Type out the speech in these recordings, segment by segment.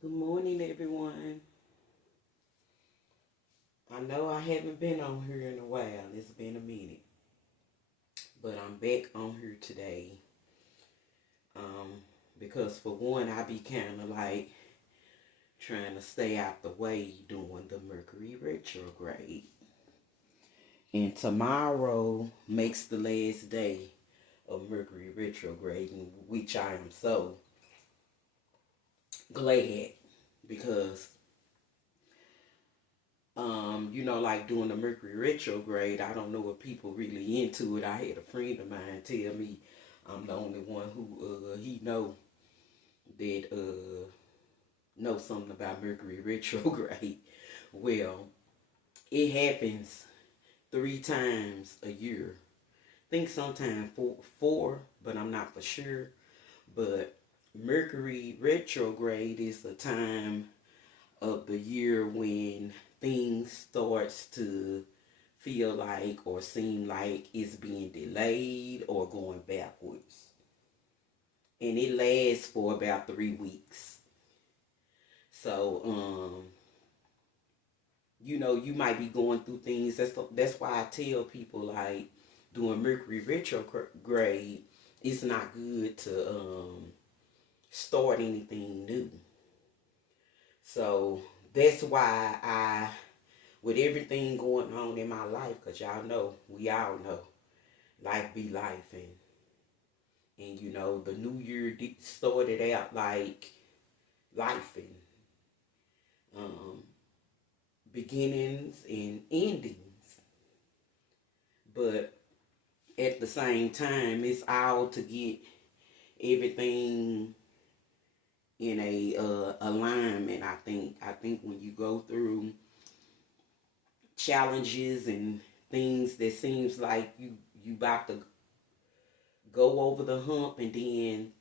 Good morning, everyone. I know I haven't been on here in a while. It's been a minute. But I'm back on here today. Um, because for one, I be kind of like trying to stay out the way during the Mercury retrograde. And tomorrow makes the last day of Mercury retrograde, in which I am so glad because like doing the Mercury retrograde, I don't know if people really into it. I had a friend of mine tell me I'm the only one who he know something about Mercury retrograde. Well, it happens 3 times a year. I think sometimes four, but I'm not for sure. But Mercury retrograde is the time of the year when things starts to feel like or seem like it's being delayed or going backwards. And it lasts for about 3 weeks. So, you might be going through things. That's why I tell people like doing Mercury retrograde, it's not good to start anything new. So that's why with everything going on in my life, because y'all know, we all know, life be life. And the new year started out like life and um, beginnings and endings. But at the same time, it's all to get everything in a alignment. I think when you go through challenges and things that seems like you about to go over the hump, and then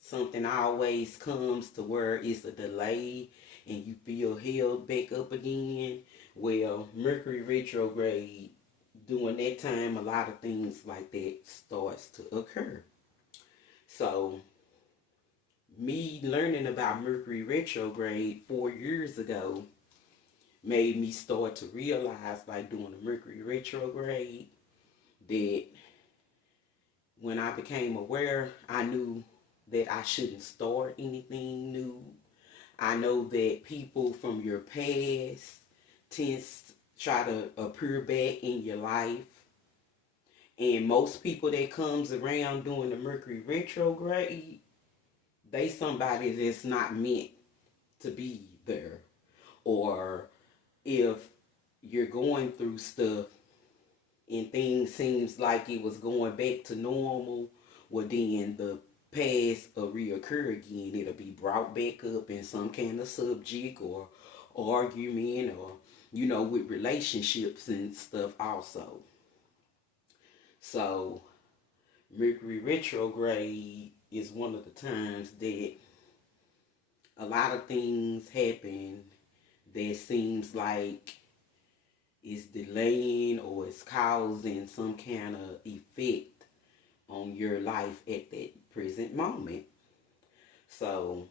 something always comes to where it's a delay and you feel held back up again. Well, Mercury retrograde, during that time, a lot of things like that starts to occur. So me learning about Mercury retrograde 4 years ago made me start to realize, like doing the Mercury retrograde, that when I became aware, I knew that I shouldn't start anything new. I know that people from your past tends to try to appear back in your life. And most people that comes around during the Mercury retrograde, they somebody that's not meant to be there. Or if you're going through stuff and things seems like it was going back to normal, well then the past will reoccur again. It'll be brought back up in some kind of subject or argument, or with relationships and stuff also. So Mercury retrograde is one of the times that a lot of things happen that seems like it's delaying or it's causing some kind of effect on your life at that present moment. So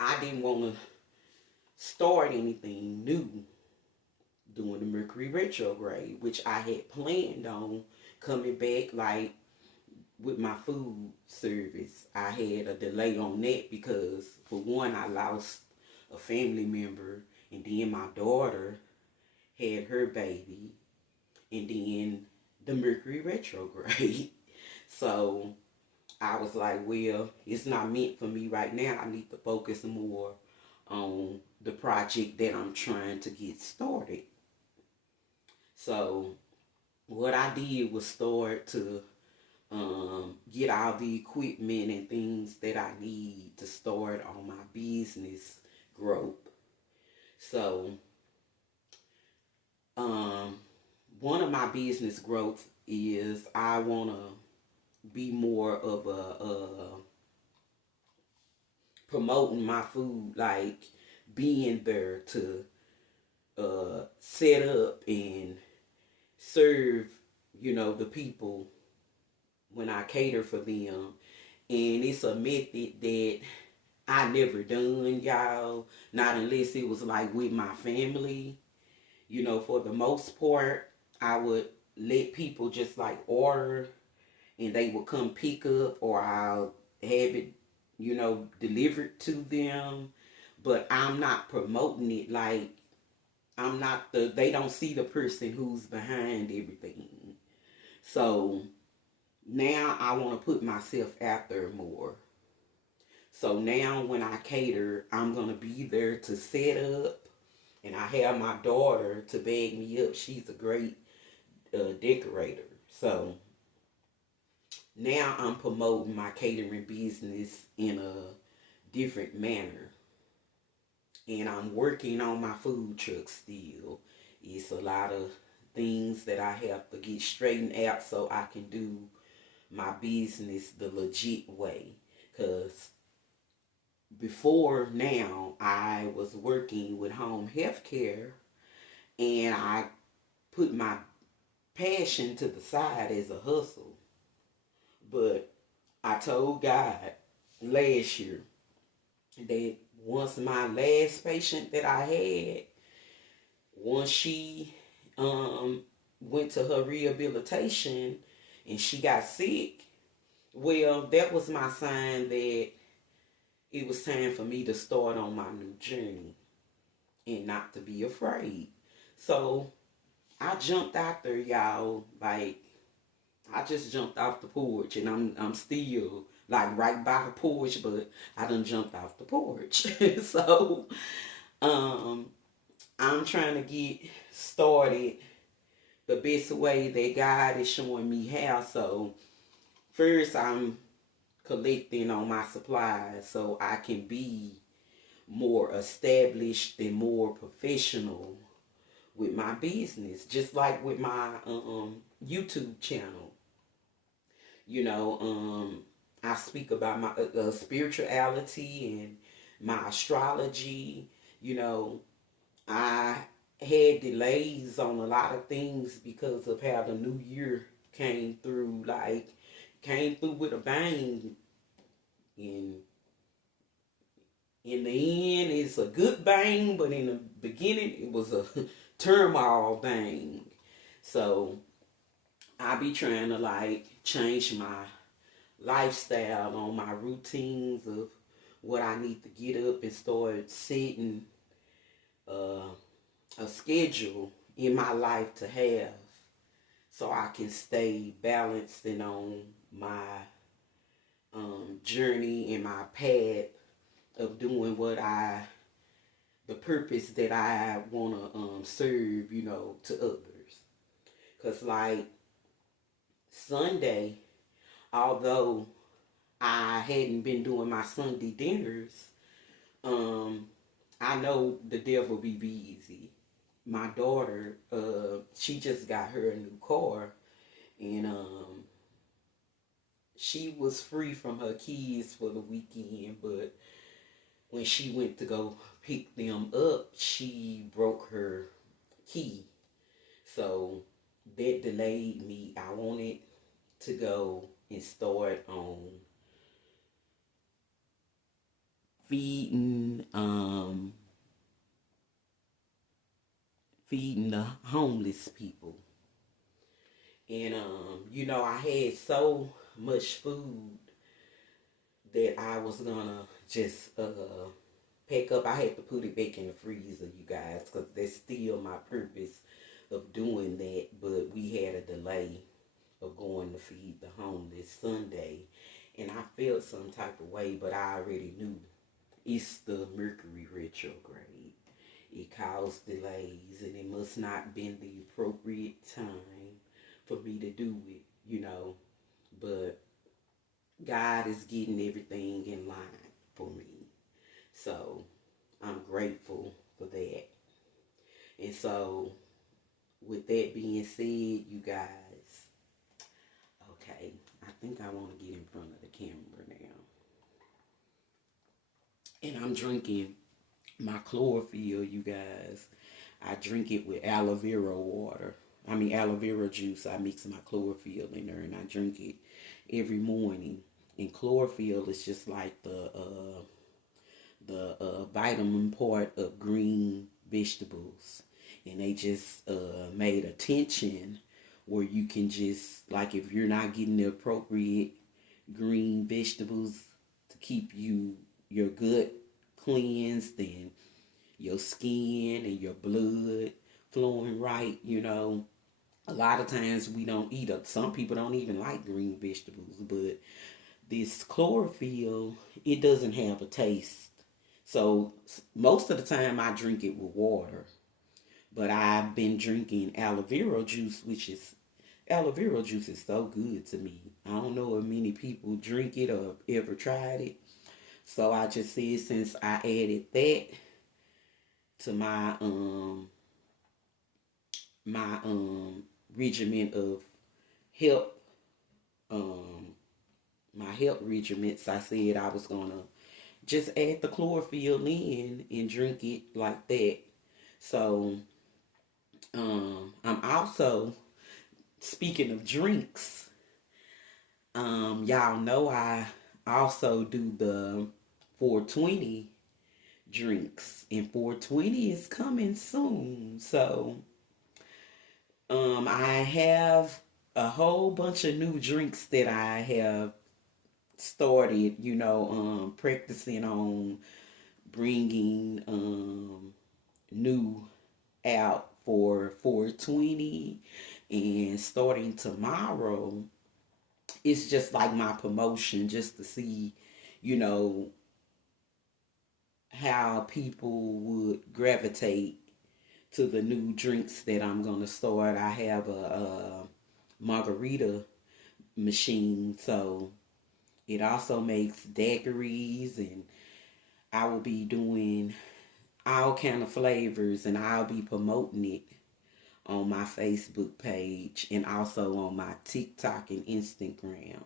I didn't want to start anything new during the Mercury retrograde, which I had planned on coming back like with my food service. I had a delay on that because for one, I lost a family member, and then my daughter had her baby, and then the Mercury retrograde. So I was like, well, it's not meant for me right now. I need to focus more on the project that I'm trying to get started. So what I did was start to get all the equipment and things that I need to start on my business growth. So um, one of my business growth is I want to be more of a promoting my food, like being there to set up and serve, the people when I cater for them. And it's a method that I never done, y'all. Not unless it was like with my family. You know, for the most part, I would let people just like order and they would come pick up, or I'll have it, delivered to them. But I'm not promoting it like I'm not they don't see the person who's behind everything. So now I want to put myself out there more. So now when I cater, I'm going to be there to set up. And I have my daughter to bag me up. She's a great decorator. So now I'm promoting my catering business in a different manner. And I'm working on my food truck still. It's a lot of things that I have to get straightened out so I can do my business the legit way. Because before now, I was working with home health care, and I put my passion to the side as a hustle. But I told God last year that once my last patient that I had, once she went to her rehabilitation and she got sick, well, that was my sign that it was time for me to start on my new journey and not to be afraid. So I jumped out there, y'all. Like, I just jumped off the porch, and I'm still like right by the porch, but I done jumped off the porch. So I'm trying to get started the best way that God is showing me how. So first I'm collecting on my supplies so I can be more established and more professional with my business, just like with my YouTube channel. I speak about my spirituality and my astrology. I had delays on a lot of things because of how the new year came through. Like, came through with a bang. And in the end, it's a good bang, but in the beginning, it was a turmoil bang. So I be trying to like change my lifestyle on my routines of what I need to get up and start setting a schedule in my life to have so I can stay balanced and on my journey and my path of doing the purpose that I want to serve, to others. Because like Sunday, although I hadn't been doing my Sunday dinners, I know the devil be busy. My daughter, she just got her a new car, and she was free from her kids for the weekend, but when she went to go pick them up, she broke her key. So that delayed me. I wanted to go and start on feeding feeding the homeless people. And I had so much food that I was gonna just pack up. I had to put it back in the freezer, you guys, because that's still my purpose of doing that. But we had a delay of going to feed the homeless Sunday, and I felt some type of way, but I already knew it's the Mercury retrograde. It caused delays, and it must not been the appropriate time for me to do it, But God is getting everything in line for me. So I'm grateful for that. And so with that being said, you guys, okay, I think I want to get in front of the camera now. And I'm drinking my chlorophyll, you guys. I drink it with aloe vera water. Aloe vera juice. I mix my chlorophyll in there and I drink it every morning. And chlorophyll is just like the vitamin part of green vegetables. And they just made a tension where you can just, like, if you're not getting the appropriate green vegetables to keep your gut cleansed and your skin and your blood flowing right, a lot of times we don't eat up. Some people don't even like green vegetables, but this chlorophyll, it doesn't have a taste. So most of the time I drink it with water, but I've been drinking aloe vera juice is so good to me. I don't know if many people drink it or ever tried it. So I just said, since I added that to my regimen of health, um my health regiments, I said I was gonna just add the chlorophyll in and drink it like that. So I'm also, speaking of drinks, y'all know I also do the 420 drinks, and 420 is coming soon. So I have a whole bunch of new drinks that I have started, practicing on bringing new out for 420. And starting tomorrow, it's just like my promotion, just to see, you know, how people would gravitate to the new drinks that I'm gonna start. I have a margarita machine, so it also makes daiquiris, and I will be doing all kind of flavors, and I'll be promoting it on my Facebook page and also on my TikTok and Instagram.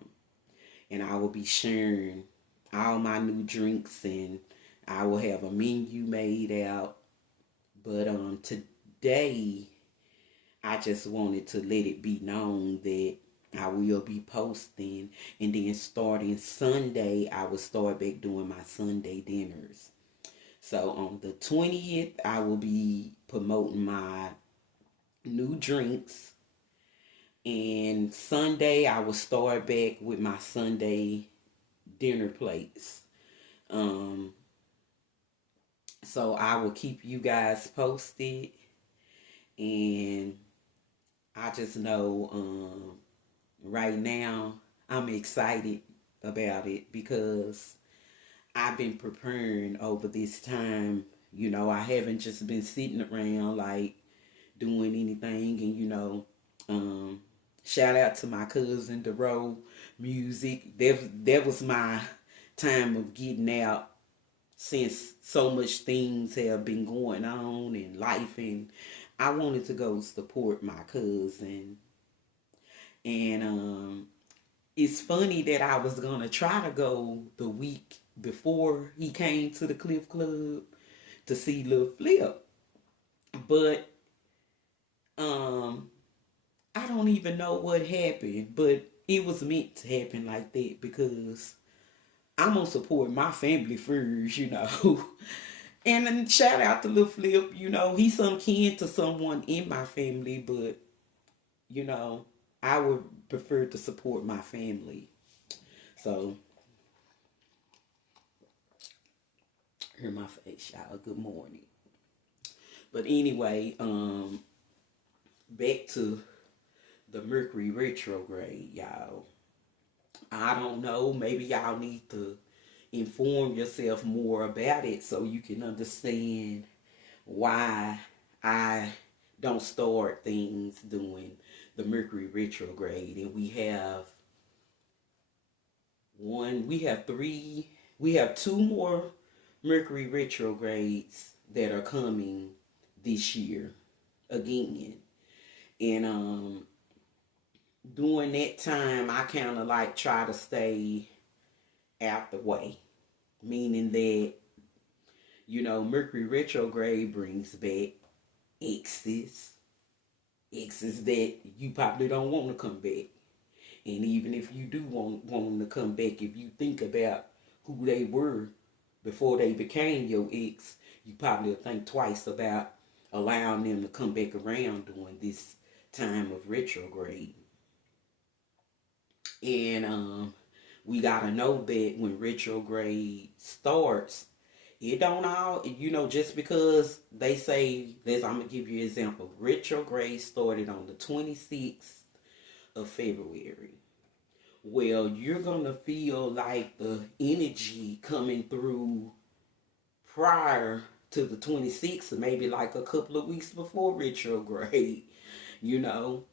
And I will be sharing all my new drinks, and I will have a menu made out. But today I just wanted to let it be known that I will be posting, and then starting Sunday I will start back doing my Sunday dinners. So on the 20th I will be promoting my new drinks, and Sunday I will start back with my Sunday dinner plates. Um, so I will keep you guys posted, and I just know right now I'm excited about it because I've been preparing over this time. I haven't just been sitting around like doing anything, and shout out to my cousin Dero Music. That was my time of getting out, since so much things have been going on in life, and I wanted to go support my cousin. And it's funny that I was gonna try to go the week before he came to the Cliff Club to see Lil Flip, but um I don't even know what happened, but it was meant to happen like that because I'm gonna support my family first. And then shout out to Lil Flip, he's some kin to someone in my family, but you know, I would prefer to support my family. So hear my face, y'all. Good morning. But anyway, back to the Mercury retrograde, y'all. I don't know. Maybe y'all need to inform yourself more about it so you can understand why I don't start things doing the Mercury retrograde. And we have two more Mercury retrogrades that are coming this year again. And during that time I kind of like try to stay out the way, meaning that Mercury retrograde brings back exes, exes that you probably don't want to come back. And even if you do want them to come back, if you think about who they were before they became your ex, you probably will think twice about allowing them to come back around during this time of retrograde. And we gotta know that when retrograde starts, it don't all, just because they say, I'm gonna give you an example. Retrograde started on the 26th of February. Well, you're gonna feel like the energy coming through prior to the 26th, or maybe like a couple of weeks before retrograde, you know,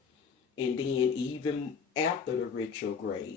and then even after the retrograde.